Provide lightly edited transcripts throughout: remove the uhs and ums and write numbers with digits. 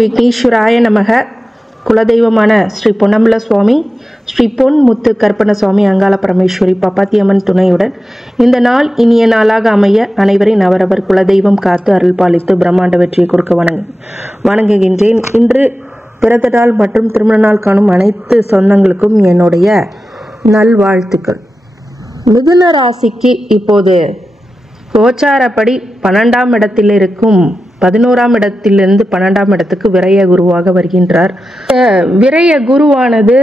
விக்னேஸ்வராய நமக. குலதெய்வமான ஸ்ரீ பொன்னம்பல சுவாமி, ஸ்ரீ பொன் முத்து கற்பன சுவாமி, அங்காள பரமேஸ்வரி பப்பாத்தியம்மன் துணையுடன் இந்த நாள் இனிய நாளாக அமைய அனைவரின் அவரவர் குலதெய்வம் காத்து அருள் பாலித்து பிரம்மாண்ட வெற்றியை கொடுக்க வணங்குகின்றேன். இன்று பிறந்த நாள் மற்றும் திருமண நாள் காணும் அனைத்து சொந்தங்களுக்கும் என்னுடைய நல்வாழ்த்துக்கள். மிதுன ராசிக்கு இப்போது கோச்சாரப்படி 12ஆம் இடத்தில் இருக்கும் 11ஆம் இடத்திலிருந்து 12ஆம் இடத்துக்கு விரய குருவாக வருகின்றார். விரய குருவானது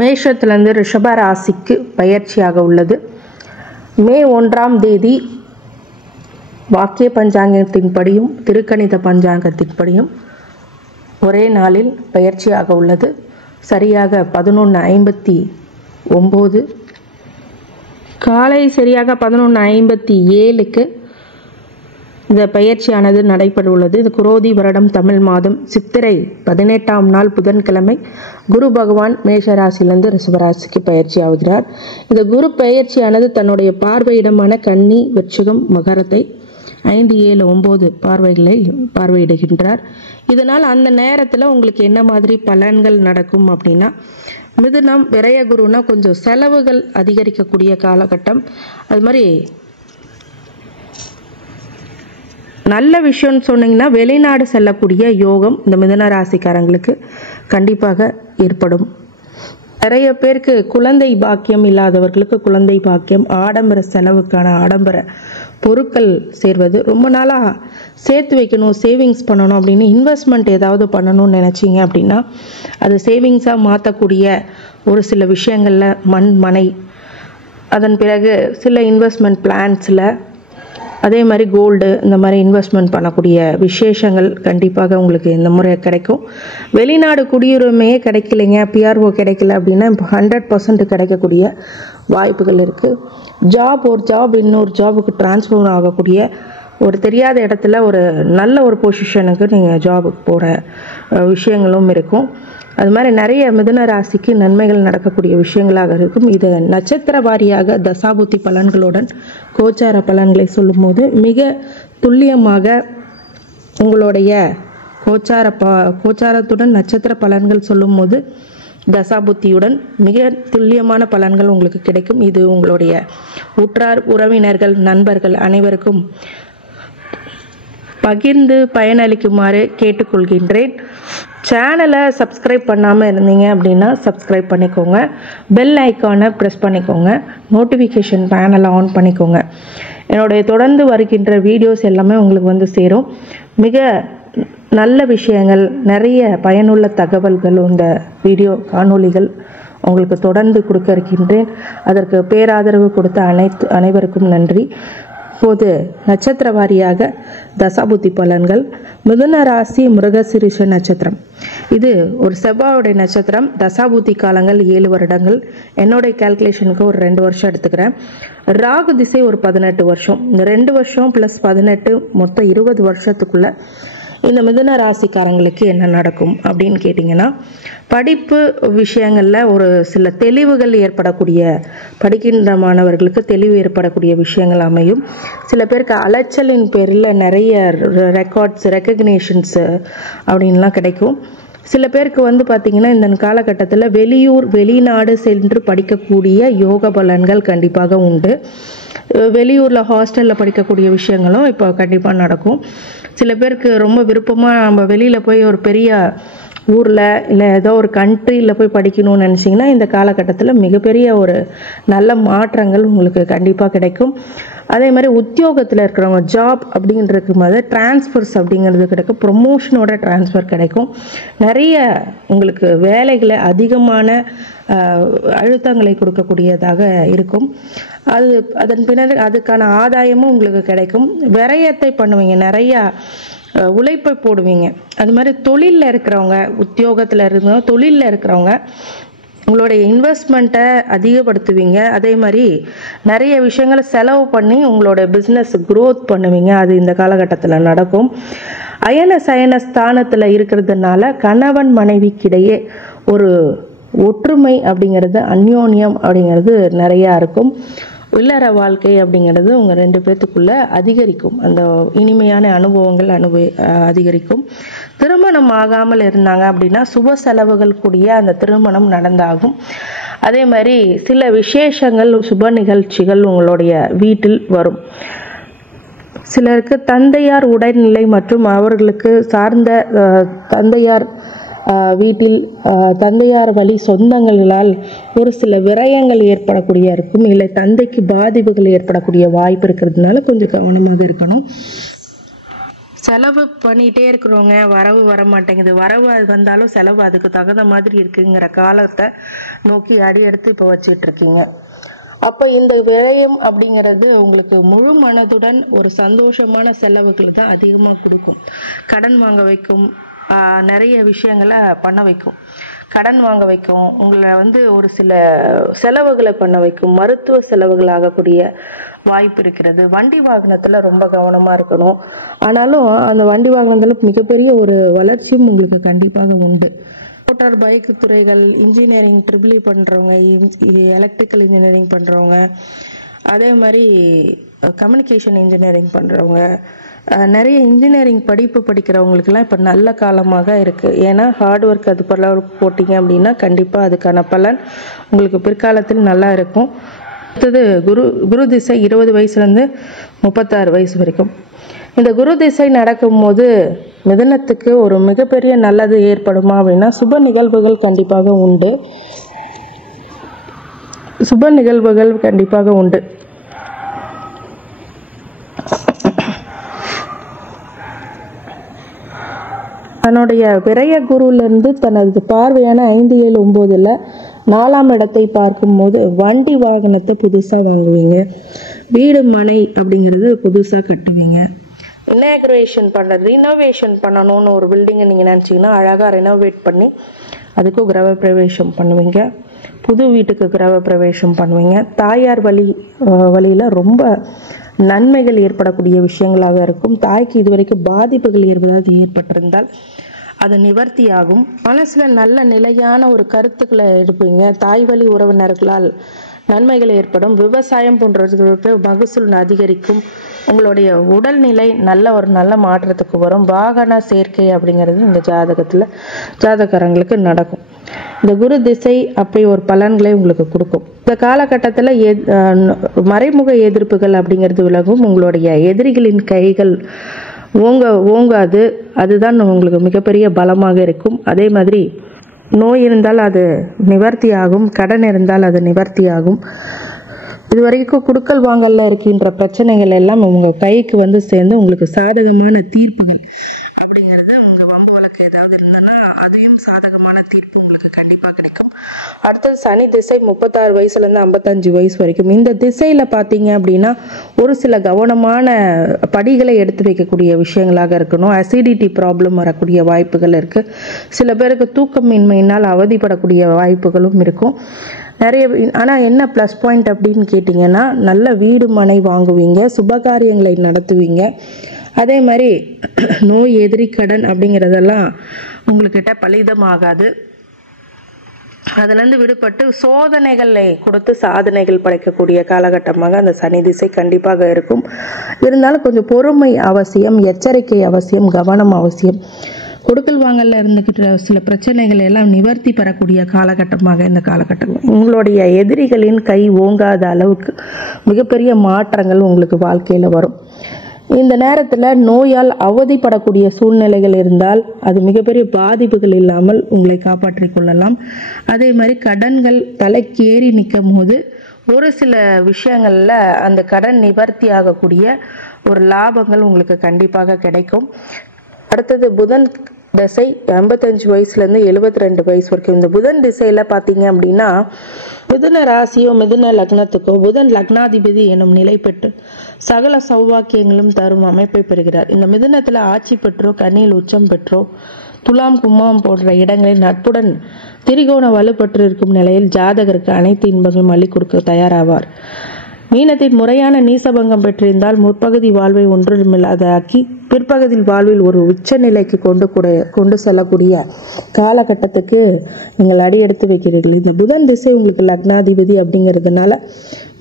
மேஷத்திலிருந்து ரிஷப ராசிக்கு பயிற்சியாக உள்ளது. மே 1ஆம் தேதி வாக்கிய பஞ்சாங்கத்தின்படியும் திருக்கணித பஞ்சாங்கத்தின்படியும் ஒரே நாளில் பயிற்சியாக உள்ளது. சரியாக 11:59 காலை சரியாக 11:57க்கு இந்த பயிற்சியானது நடைபெற உள்ளது. இது குரோதி வருடம் தமிழ் மாதம் சித்திரை 18ஆம் நாள் புதன்கிழமை குரு பகவான் மேஷராசிலிருந்து ரிஷபராசிக்கு பயிற்சி ஆகிறார். இந்த குரு பயிற்சியானது தன்னுடைய பார்வையிடமான கன்னி, விருச்சிகம், மகரத்தை 5, 7, 9 பார்வைகளை பார்வையிடுகின்றார். இதனால் அந்த நேரத்தில் உங்களுக்கு என்ன மாதிரி பலன்கள் நடக்கும் அப்படின்னா, மிதுனம் விரய குருனா கொஞ்சம் செலவுகள் அதிகரிக்கக்கூடிய காலகட்டம். அது மாதிரி நல்ல விஷயம்னு சொன்னீங்கன்னா வெளிநாடு செல்லக்கூடிய யோகம் இந்த மிதுன ராசிக்காரங்களுக்கு கண்டிப்பாக ஏற்படும். நிறைய பேருக்கு குழந்தை பாக்கியம் இல்லாதவர்களுக்கு குழந்தை பாக்கியம், ஆடம்பர செலவுக்கான ஆடம்பர பொருட்கள் சேர்வது, ரொம்ப நாளாக சேர்த்து வைக்கணும், சேவிங்ஸ் பண்ணணும் அப்படின்னு இன்வெஸ்ட்மெண்ட் ஏதாவது பண்ணணும்னு நினச்சிங்க அப்படின்னா அது சேவிங்ஸாக மாற்றக்கூடிய ஒரு சில விஷயங்களில் மண், மனை, அதன் பிறகு சில இன்வெஸ்ட்மெண்ட் பிளான்ஸில், அதே மாதிரி கோல்டு, இந்த மாதிரி இன்வெஸ்ட்மெண்ட் பண்ணக்கூடிய விசேஷங்கள் கண்டிப்பாக உங்களுக்கு இந்த முறை கிடைக்கும். வெளிநாடு குடியுரிமையே கிடைக்கலைங்க, பிஆர்ஓ கிடைக்கல அப்படின்னா இப்போ 100% கிடைக்கக்கூடிய வாய்ப்புகள் இருக்குது. ஒரு ஜாப் இன்னொரு ஜாபுக்கு டிரான்ஸ்ஃபர் ஆகக்கூடிய, ஒரு தெரியாத இடத்துல ஒரு நல்ல ஒரு பொசிஷனுக்கு நீங்கள் ஜாபுக்கு போகிற விஷயங்களும் இருக்கும். அது மாதிரி நிறைய மிதுன ராசிக்கு நன்மைகள் நடக்கக்கூடிய விஷயங்களாக இருக்கும். இது நட்சத்திர வாரியாக தசாபுத்தி பலன்களுடன் கோச்சார பலன்களை சொல்லும்போது மிக துல்லியமாக உங்களுடைய கோச்சாரத்துடன் நட்சத்திர பலன்கள் சொல்லும்போது தசாபுத்தியுடன் மிக துல்லியமான பலன்கள் உங்களுக்கு கிடைக்கும். இது உங்களுடைய உற்றார், உறவினர்கள், நண்பர்கள் அனைவருக்கும் பகிர்ந்து பயனளிக்குமாறு கேட்டுக்கொள்கின்றேன். சேனலை சப்ஸ்கிரைப் பண்ணாமல் இருந்தீங்க அப்படின்னா சப்ஸ்கிரைப் பண்ணிக்கோங்க. பெல் ஐக்கானை ப்ரெஸ் பண்ணிக்கோங்க. நோட்டிஃபிகேஷன் பேனலை ஆன் பண்ணிக்கோங்க. என்னுடைய தொடர்ந்து வருகின்ற வீடியோஸ் எல்லாமே உங்களுக்கு வந்து சேரும். மிக நல்ல விஷயங்கள், நிறைய பயனுள்ள தகவல்கள் இந்த வீடியோ காணொளிகள் உங்களுக்கு தொடர்ந்து கொடுக்க இருக்கின்றேன். அதற்கு பேராதரவு கொடுத்த அனைவருக்கும் நன்றி. இப்போது நட்சத்திர வாரியாக தசாபுத்தி பலன்கள். மிதுன ராசி மிருகசீரிஷ நட்சத்திரம். இது ஒரு செவ்வாயுடைய நட்சத்திரம். தசாபுத்தி காலங்கள் 7 வருடங்கள். என்னுடைய கால்குலேஷனுக்கு ஒரு 2 வருஷம் எடுத்துக்கிறேன். ராகு திசை ஒரு 18 வருஷம். இந்த 2 வருஷம் + 18 மொத்தம் 20 வருஷத்துக்குள்ள இந்த மிதுன ராசிக்காரங்களுக்கு என்ன நடக்கும் அப்படின்னு கேட்டிங்கன்னா, படிப்பு விஷயங்களில் ஒரு சில தெளிவுகள் ஏற்படக்கூடிய, படிக்கின்ற மாணவர்களுக்கு தெளிவு ஏற்படக்கூடிய விஷயங்கள் அமையும். சில பேருக்கு அலைச்சலின் பேரில் நிறைய ரெக்கக்னேஷன்ஸு அப்படின்லாம் கிடைக்கும். சில பேருக்கு வந்து பார்த்திங்கன்னா இந்த காலகட்டத்தில் வெளிநாடு சென்று படிக்கக்கூடிய யோக பலன்கள் கண்டிப்பாக உண்டு. வெளியூரில் ஹாஸ்டலில் படிக்கக்கூடிய விஷயங்களும் இப்போ கண்டிப்பாக நடக்கும். சில பேருக்கு ரொம்ப விருப்பமாக நம்ம வெளியில் போய் ஒரு பெரிய ஊரில் இல்லை ஏதோ ஒரு கண்ட்ரியில் போய் படிக்கணும்னு நினச்சிங்கன்னா இந்த காலகட்டத்தில் மிகப்பெரிய ஒரு நல்ல மாற்றங்கள் உங்களுக்கு கண்டிப்பாக கிடைக்கும். அதே மாதிரி உத்தியோகத்தில் இருக்கிறவங்க ஜாப் அப்படின்றது மாதிரி டிரான்ஸ்ஃபர்ஸ் அப்படிங்கிறது கிடைக்கும். ப்ரொமோஷனோட டிரான்ஸ்ஃபர் கிடைக்கும். நிறைய உங்களுக்கு வேலைகளை அதிகமான அழுத்தங்களை கொடுக்கக்கூடியதாக இருக்கும். அதன் பின்னர் அதுக்கான ஆதாயமும் உங்களுக்கு கிடைக்கும். விரயத்தை பண்ணுவீங்க, நிறையா உழைப்பை போடுவீங்க. அது மாதிரி தொழிலில் இருக்கிறவங்க, உத்தியோகத்தில் இருக்கிறவங்க, தொழிலில் இருக்கிறவங்க உங்களுடைய இன்வெஸ்ட்மெண்ட்டை அதிகப்படுத்துவீங்க. அதே மாதிரி நிறைய விஷயங்களை செலவு பண்ணி உங்களோட பிஸ்னஸ் க்ரோத் பண்ணுவீங்க. அது இந்த காலகட்டத்தில் நடக்கும். அயன சயன ஸ்தானத்தில் இருக்கிறதுனால கணவன் மனைவிக்கிடையே ஒரு ஒற்றுமை அப்படிங்கிறது, அந்யோன்யம் அப்படிங்கிறது நிறையா இருக்கும். இல்லற வாழ்க்கை அப்படிங்கிறது உங்கள் 2 பேர்த்துக்குள்ள அதிகரிக்கும். அந்த இனிமையான அனுபவங்கள் அதிகரிக்கும். திருமணம் ஆகாமல் இருந்தாங்க அப்படின்னா சுப செலவுகள் கூடிய அந்த திருமணம் நடந்தாகும். அதே மாதிரி சில விசேஷங்கள் சுப நிகழ்ச்சிகள் உங்களுடைய வீட்டில் வரும். சிலருக்கு தந்தையார் உடல்நிலை மற்றும் அவர்களுக்கு சார்ந்த தந்தையார் வீட்டில் தந்தையார் வழி சொந்தங்களால் ஒரு சில விரயங்கள் ஏற்படக்கூடிய இருக்கும். இல்லை தந்தைக்கு பாதிப்புகள் ஏற்படக்கூடிய வாய்ப்பு இருக்கிறதுனால கொஞ்சம் கவனமாக இருக்கணும். செலவு பண்ணிகிட்டே இருக்கிறவங்க, வரவு வர மாட்டேங்குது, வரவு அது வந்தாலும் செலவு அதுக்கு தகுந்த மாதிரி இருக்குங்கிற காலத்தை நோக்கி அடி எடுத்து இப்போ வச்சுட்டு இருக்கீங்க. அப்போ இந்த விரயம் அப்படிங்கிறது உங்களுக்கு முழு மனதுடன் ஒரு சந்தோஷமான செலவுகள் தான் அதிகமாக கொடுக்கும். கடன் வாங்க வைக்கும், நிறைய விஷயங்களை பண்ண வைக்கும். கடன் வாங்க வைக்கும், உங்களை ஒரு சில செலவுகளை பண்ண வைக்கும், மருத்துவ செலவுகள் ஆகக்கூடிய வாய்ப்பு இருக்கிறது. வண்டி வாகனத்தில் ரொம்ப கவனமாக இருக்கணும். ஆனாலும் அந்த வண்டி வாகனத்தில் மிகப்பெரிய ஒரு வளர்ச்சியும் உங்களுக்கு கண்டிப்பாக உண்டு. மோட்டார் பைக் துறைகள், இன்ஜினியரிங் ட்ரிபிள் பண்ணுறவங்க, எலக்ட்ரிக்கல் இன்ஜினியரிங் பண்ணுறவங்க, அதே மாதிரி கம்யூனிகேஷன் இன்ஜினியரிங் பண்ணுறவங்க, நிறைய இன்ஜினியரிங் படிப்பு படிக்கிறவங்களுக்கெல்லாம் இப்போ நல்ல காலமாக இருக்குது. ஏன்னா ஹார்ட் ஒர்க் அது போட்டிங்க அப்படின்னா கண்டிப்பாக அதுக்கான பலன் உங்களுக்கு பிற்காலத்தில் நல்லா இருக்கும். அடுத்தது குரு திசை 20 வயசுலேருந்து 36 வயசு வரைக்கும். இந்த குரு திசை நடக்கும்போது மிதுனத்துக்கு ஒரு மிகப்பெரிய நல்லது ஏற்படுமா அப்படின்னா சுப நிகழ்வுகள் கண்டிப்பாக உண்டு. சுப நிகழ்வுகள் கண்டிப்பாக உண்டு. தன்னுடைய விரய குருவிலிருந்து தனது பார்வையான 5, 7, 9ல் 4ஆம் இடத்தை பார்க்கும்போது வண்டி வாகனத்தை புதுசாக வாங்குவீங்க. வீடு மனை அப்படிங்கிறது புதுசாக கட்டுவீங்க. ரினோவேஷன் பண்ணணும்னு ஒரு பில்டிங்கை நீங்கள் நினச்சிங்கன்னா அழகாக ரெனோவேட் பண்ணி அதுக்கும் கிரக பிரவேசம் பண்ணுவீங்க. புது வீட்டுக்கு கிரக பிரவேசம் பண்ணுவீங்க. தாயார் வழியில் ரொம்ப நன்மைகள் ஏற்படக்கூடிய விஷயங்களாக இருக்கும். தாய்க்கு இதுவரைக்கும் பாதிப்புகள் ஏற்பட்டிருந்தால் அது நிவர்த்தியாகும். மனசில் நல்ல நிலையான ஒரு கருத்துக்களை எடுப்பீங்க. தாய் வழி உறவினர்களால் நன்மைகள் ஏற்படும். விவசாயம் போன்றவர்களுக்கு மகசூல் அதிகரிக்கும். உங்களுடைய உடல்நிலை நல்ல மாற்றத்துக்கு வரும். வாகன சேர்க்கை அப்படிங்கிறது இந்த ஜாதகங்களுக்கு நடக்கும். இந்த குரு திசை அப்படி ஒரு பலன்களை உங்களுக்கு கொடுக்கும். இந்த காலகட்டத்தில் மறைமுக எதிர்ப்புகள் அப்படிங்கிறது விலகும். உங்களுடைய எதிரிகளின் கைகள் ஓங்காது. அதுதான் உங்களுக்கு மிகப்பெரிய பலமாக இருக்கும். அதே மாதிரி நோய் இருந்தால் அது நிவர்த்தி ஆகும். கடன் இருந்தால் அது நிவர்த்தி ஆகும். இதுவரைக்கும் குடுக்கல் வாங்கல்ல இருக்கின்ற பிரச்சனைகள் எல்லாம் உங்க கைக்கு சேர்ந்து உங்களுக்கு சாதகமான தீர்ப்புகள் அப்படிங்கிறது, உங்க வம்பு வழக்கு ஏதாவது இருந்ததுன்னா அதையும் சாதகமான தீர்ப்பு உங்களுக்கு கண்டிப்பா கிடைக்கும். அடுத்தது சனி திசை 36 வயசுலேருந்து 55 வயசு வரைக்கும். இந்த திசையில பார்த்தீங்க அப்படின்னா ஒரு சில கவனமான படிகளை எடுத்து வைக்கக்கூடிய விஷயங்களாக இருக்கணும். அசிடிட்டி ப்ராப்ளம் வரக்கூடிய வாய்ப்புகள் இருக்கு. சில பேருக்கு தூக்கமின்மையினால் அவதிப்படக்கூடிய வாய்ப்புகளும் இருக்கும். ஆனால் என்ன ப்ளஸ் பாயிண்ட் அப்படின்னு கேட்டிங்கன்னா நல்ல வீடு மனை வாங்குவீங்க, சுபகாரியங்களை நடத்துவீங்க. அதே மாதிரி நோய் எதிரி கடன் அப்படிங்கிறதெல்லாம் உங்கள்கிட்ட பலிதமாகாது. அதுலேருந்து விடுபட்டு சோதனைகளை கொடுத்து சாதனைகள் படைக்கக்கூடிய காலகட்டமாக அந்த சனி திசை கண்டிப்பாக இருக்கும். இருந்தாலும் கொஞ்சம் பொறுமை அவசியம், எச்சரிக்கை அவசியம், கவனம் அவசியம். கொடுக்கல் வாங்கல இருந்துக்கிட்ட சில பிரச்சனைகள் எல்லாம் நிவர்த்தி பெறக்கூடிய காலகட்டமாக இந்த காலகட்டம். உங்களுடைய எதிரிகளின் கை ஓங்காத அளவுக்கு மிகப்பெரிய மாற்றங்கள் உங்களுக்கு வாழ்க்கையில் வரும். இந்த நேரத்தில் நோயால் அவதிப்படக்கூடிய சூழ்நிலைகள் இருந்தால் அது மிகப்பெரிய பாதிப்புகள் இல்லாமல் உங்களை காப்பாற்றிக் கொள்ளலாம். அதே மாதிரி கடன்கள் தலைக்கு ஏறி நிற்கும் போது ஒரு சில விஷயங்களில் அந்த கடன் நிவர்த்தி ஆகக்கூடிய ஒரு லாபங்கள் உங்களுக்கு கண்டிப்பாக கிடைக்கும். அடுத்தது புதன் திசை 55 வயசுலேருந்து 72 வயசு வரைக்கும். இந்த புதன் திசையில் பார்த்தீங்க அப்படின்னா மிதுன ராசியோ மிதுன லக்னத்துக்கோ புதன் லக்னாதிபதி எனும் நிலை பெற்று சகல சௌபாக்கியங்களும் தரும் அமைப்பை பெறுகிறார். இந்த மிதுனத்தில் ஆட்சி பெற்றோ கண்ணியில் உச்சம் பெற்றோ துலாம் கும்பம் போன்ற இடங்களில் நட்புடன் திரிகோண வலுப்பெற்று இருக்கும் நிலையில் ஜாதகருக்கு அனைத்து இன்பங்களும் அள்ளி கொடுக்க தயாராவார். மீனத்தின் முறையான நீசபங்கம் பெற்றிருந்தால் முற்பகுதி வாழ்வை ஒன்றுமில்லாதாக்கி பிற்பகுதியில் வாழ்வில் ஒரு உச்சநிலைக்கு கொண்டு செல்லக்கூடிய காலகட்டத்துக்கு நீங்கள் அடியெடுத்து வைக்கிறீர்கள். இந்த புதன் திசை உங்களுக்கு லக்னாதிபதி அப்படிங்கிறதுனால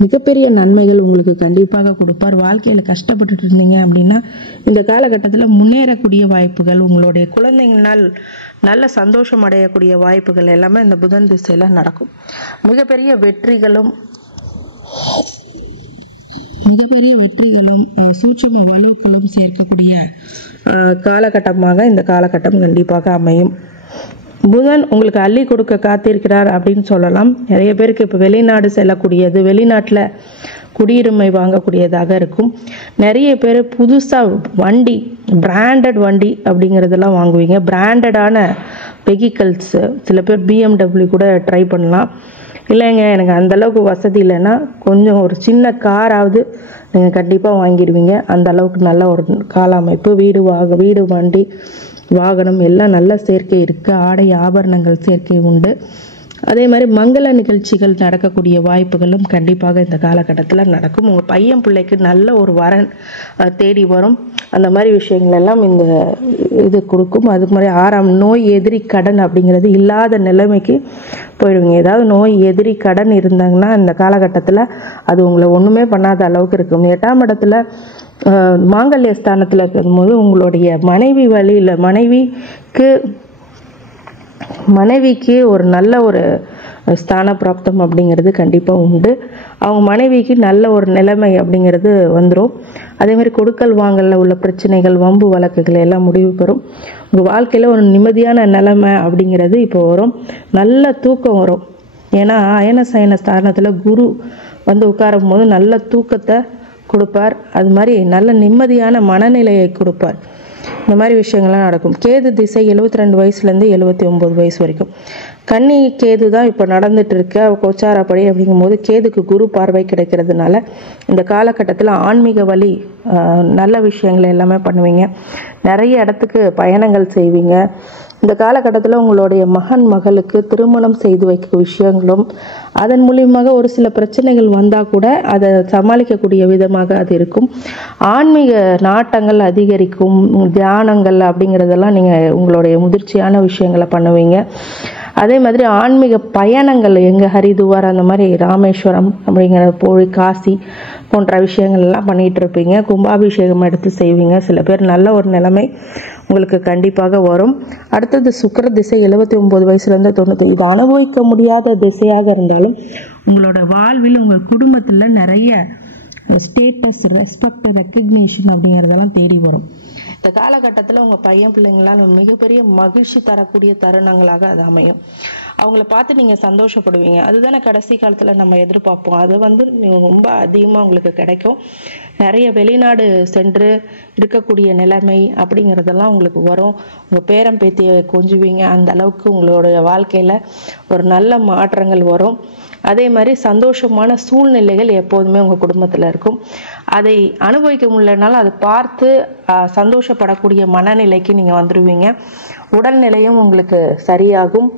மிகப்பெரிய நன்மைகள் உங்களுக்கு கண்டிப்பாக கொடுப்பார். வாழ்க்கையில் கஷ்டப்பட்டுட்டு இருந்தீங்க அப்படின்னா இந்த காலகட்டத்தில் முன்னேறக்கூடிய வாய்ப்புகள், உங்களுடைய குழந்தைங்களால் நல்ல சந்தோஷம் அடையக்கூடிய வாய்ப்புகள் எல்லாமே இந்த புதன் திசையில் நடக்கும். மிகப்பெரிய வெற்றிகளும் சூட்சும வலுக்களும் சேர்க்கக்கூடிய காலகட்டமாக இந்த காலகட்டம் கண்டிப்பாக அமையும். புதன் உங்களுக்கு அள்ளி கொடுக்க காத்திருக்கிறார் அப்படின்னு சொல்லலாம். நிறைய பேருக்கு இப்போ வெளிநாடு செல்லக்கூடியது, வெளிநாட்டில் குடியுரிமை வாங்கக்கூடியதாக இருக்கும். நிறைய பேர் புதுசாக வண்டி, பிராண்டட் வண்டி அப்படிங்கிறதெல்லாம் வாங்குவீங்க. பிராண்டடான வெஹிக்கல்ஸு, சில பேர் BMW கூட ட்ரை பண்ணலாம். இல்லைங்க எனக்கு அந்தளவுக்கு வசதி இல்லைன்னா கொஞ்சம் ஒரு சின்ன காராவது நீங்கள் கண்டிப்பாக வாங்கிடுவீங்க. அந்த அளவுக்கு நல்ல ஒரு கால அமைப்பு. வீடு, வண்டி, வாகனம் எல்லாம் நல்ல சேர்க்கை இருக்குது. ஆடை ஆபரணங்கள் சேர்க்கை உண்டு. அதே மாதிரி மங்கள நிகழ்ச்சிகள் நடக்கக்கூடிய வாய்ப்புகளும் கண்டிப்பாக இந்த காலகட்டத்தில் நடக்கும். உங்கள் பையன் பிள்ளைக்கு நல்ல ஒரு வரன் தேடி வரும். அந்த மாதிரி விஷயங்கள் எல்லாம் இந்த இது கொடுக்கும். அதுக்கு மாதிரி 6ஆம் நோய் எதிரி கடன் அப்படிங்கிறது இல்லாத நிலைமைக்கு போயிடுவீங்க. ஏதாவது நோய் எதிரி கடன் இருந்தாங்கன்னா இந்த காலகட்டத்தில் அது உங்களை ஒன்றுமே பண்ணாத அளவுக்கு இருக்கும். 8ஆம் இடத்துல மாங்கல்ய ஸ்தானத்தில் இருக்கும்போது உங்களுடைய மனைவி வழியில் மனைவிக்கு ஒரு நல்ல ஒரு ஸ்தான பிராப்தம் அப்படிங்கிறது கண்டிப்பாக உண்டு. அவங்க மனைவிக்கு நல்ல ஒரு நிலைமை அப்படிங்கிறது வந்துடும். அதேமாதிரி கொடுக்கல் வாங்கலில் உள்ள பிரச்சனைகள், வம்பு வழக்குகள் எல்லாம் முடிவு பெறும். உங்கள் வாழ்க்கையில் ஒரு நிம்மதியான நிலைமை அப்படிங்கிறது இப்போ வரும். நல்ல தூக்கம் வரும். ஏன்னா அயன சயன ஸ்தானத்தில் குரு வந்து உட்காரும் போது நல்ல தூக்கத்தை கொடுப்பார். அது மாதிரி நல்ல நிம்மதியான மனநிலையை கொடுப்பார். இந்த மாதிரி விஷயங்கள்லாம் நடக்கும். கேது திசை 72 வயசுலேருந்து 79 வயசு வரைக்கும். கன்னி கேது தான் இப்போ நடந்துட்டு இருக்க கோச்சாரப்படி. அப்படிங்கும்போது கேதுக்கு குரு பார்வை கிடைக்கிறதுனால இந்த காலகட்டத்தில் ஆன்மீக வழி நல்ல விஷயங்கள் எல்லாமே பண்ணுவீங்க. நிறைய இடத்துக்கு பயணங்கள் செய்வீங்க. இந்த காலகட்டத்தில் உங்களுடைய மகளுக்கு திருமணம் செய்து வைக்க விஷயங்களும், அதன் மூலியமாக ஒரு சில பிரச்சனைகள் வந்தால் கூட அதை சமாளிக்கக்கூடிய விதமாக அது இருக்கும். ஆன்மீக நாட்டங்கள் அதிகரிக்கும். தியானங்கள் அப்படிங்கிறதெல்லாம் நீங்கள் உங்களுடைய முதிர்ச்சியான விஷயங்களை பண்ணுவீங்க. அதே மாதிரி ஆன்மீக பயணங்கள், எங்கே ஹரிதுவார், அந்த மாதிரி ராமேஸ்வரம் அப்படிங்கிற போய் காசி போன்ற விஷயங்கள் எல்லாம் பண்ணிகிட்டு இருப்பீங்க. கும்பாபிஷேகம் எடுத்து செய்வீங்க. சில பேர் நல்ல ஒரு நிலைமை உங்களுக்கு கண்டிப்பாக வரும். அடுத்தது சுக்கிர திசை 79 வயசுலேருந்து 90. இது அனுபவிக்க முடியாத திசையாக இருந்தாலும் உங்களோட வாழ்வில் உங்கள் குடும்பத்தில் நிறைய ஸ்டேட்டஸ், ரெஸ்பெக்ட், ரெக்கக்னிஷன் அப்படிங்கிறதெல்லாம் தேடி வரும். இந்த காலகட்டத்தில் உங்கள் பையன் பிள்ளைங்களால் மிகப்பெரிய மகிழ்ச்சி தரக்கூடிய தருணங்களாக அது அமையும். அவங்கள பார்த்து நீங்கள் சந்தோஷப்படுவீங்க. அதுதானே கடைசி காலத்தில் நம்ம எதிர்பார்ப்போம். அது வந்து ரொம்ப அதிகமாக உங்களுக்கு கிடைக்கும். நிறைய வெளிநாடு சென்று இருக்கக்கூடிய நிலைமை அப்படிங்கிறதெல்லாம் உங்களுக்கு வரும். உங்கள் பேரன் பேத்தியை கொஞ்சுவீங்க. அந்த அளவுக்கு உங்களுடைய வாழ்க்கையில் ஒரு நல்ல மாற்றங்கள் வரும். அதே மாதிரி சந்தோஷமான சூழ்நிலைகள் எப்போதுமே உங்கள் குடும்பத்தில் இருக்கும். அதை அனுபவிக்க முடியலனாலும் அதை பார்த்து சந்தோஷப்படக்கூடிய மனநிலைக்கு நீங்கள் வந்துடுவீங்க. உடல்நிலையும் உங்களுக்கு சரியாகும்.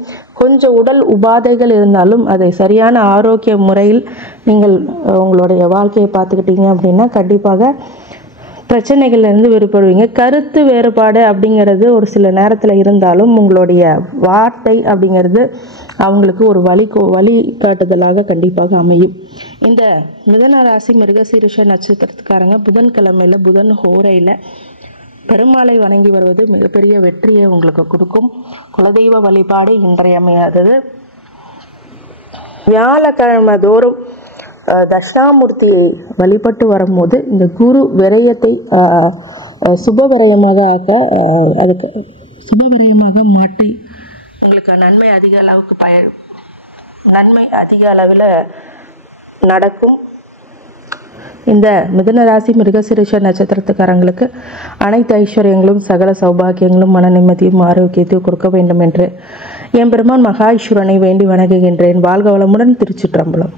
கொஞ்சம் உடல் உபாதைகள் இருந்தாலும் அதை சரியான ஆரோக்கிய முறையில் நீங்கள் உங்களுடைய வாழ்க்கையை பார்த்துக்கிட்டீங்க அப்படின்னா கண்டிப்பாக பிரச்சனைகள்லேருந்து விடுபடுவீங்க. கருத்து வேறுபாடு அப்படிங்கிறது ஒரு சில நேரத்தில் இருந்தாலும் உங்களுடைய வார்த்தை அப்படிங்கிறது அவங்களுக்கு ஒரு வழிகாட்டுதலாக கண்டிப்பாக அமையும். இந்த மிதுன ராசி மிருகசீரிஷ நட்சத்திரத்துக்காரங்க புதன்கிழமையில் புதன் ஹோரையில் பெருமாளை வணங்கி வருவது மிகப்பெரிய வெற்றியை உங்களுக்கு கொடுக்கும். குலதெய்வ வழிபாடு இன்றையமையாதது. வியாழக்கிழமை தோறும் தட்சிணாமூர்த்தியை வழிபட்டு வரும்போது இந்த குரு விரயத்தை சுபவிரயமாக அதுக்கு சுபவிரயமாக மாற்றி உங்களுக்கு நன்மை அதிக அளவில் நடக்கும். இந்த மிதுன ராசி மிருகசீரிஷ நட்சத்திரத்துக்காரங்களுக்கு அனைத்து ஐஸ்வர்யங்களும் சகல சௌபாகியங்களும் மன நிம்மதியும் ஆரோக்கியத்தையும் கொடுக்க வேண்டும் என்று என் பெருமான் மகா ஈஸ்வரனை வேண்டி வணங்குகின்றேன். வாழ்க வளமுடன். திருச்சிற்றம்பலம்.